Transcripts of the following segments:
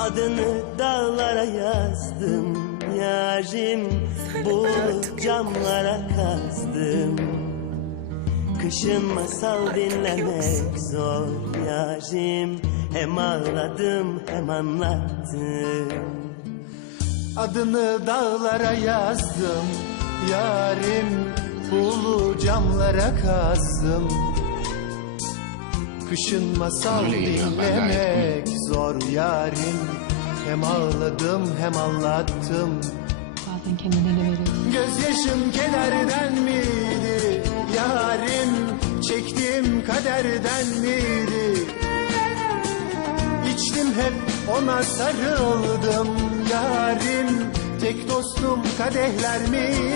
Adını dağlara yazdım yarim Bu camlara kazdım. Kışın masal dinlemek zor yarim. Hem ağladım hem anlattım. Adını dağlara yazdım Yarim Bulu camlara kazdım. Kışın masal dinlemek zor yarim. Hem ağladım hem anlattım. Bazen kendini ele veriyorum. Gözyaşım kederden miydi yarim Çektiğim kaderden miydi? İçtim hep ona sarıldım. Yarim Tek dostum kadehler miydi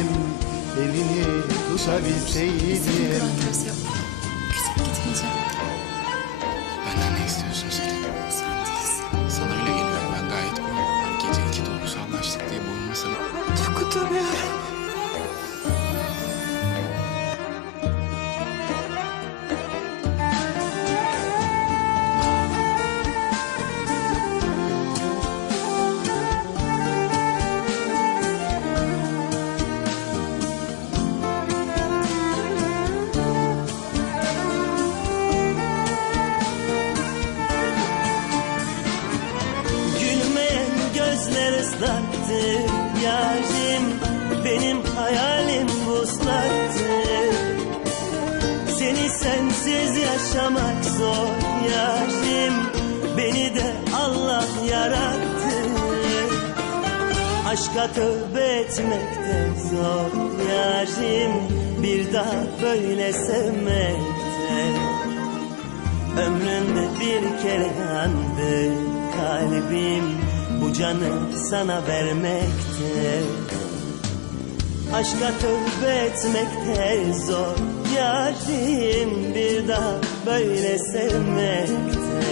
Güventöz yok. Küçük gitmeyeceğim. Benden ne istiyorsun? Sen ıslattı Benim hayalim vuslattı Seni sensiz yaşamak zor yarim Beni de Allah yarattı. Aşka tövbe etmek de zor yarim Bir daha böyle sevmekte Ömründe bir kere Bu canı sana vermekte. Aşka tövbe etmekte zor. Yarim bir daha böyle sevmekte.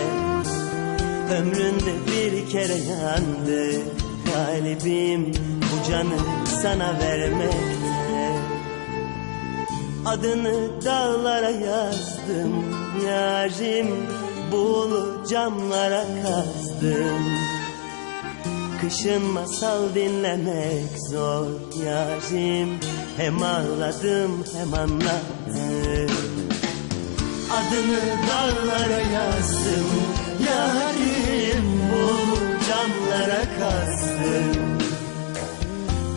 Ömründe bir kere yandı kalbim Bu canı sana vermekte. Adını dağlara yazdım. Yarim Buğulu camlara kazdım Kışın masal dinlemek zor. Yarim Hem ağladım hem anlattım Adını dağlara yazdım. Yarim Buğulu camlara kazdım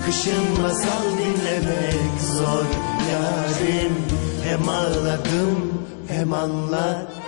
Kışın masal dinlemek zor. Yarim Hem ağladım hem anlattım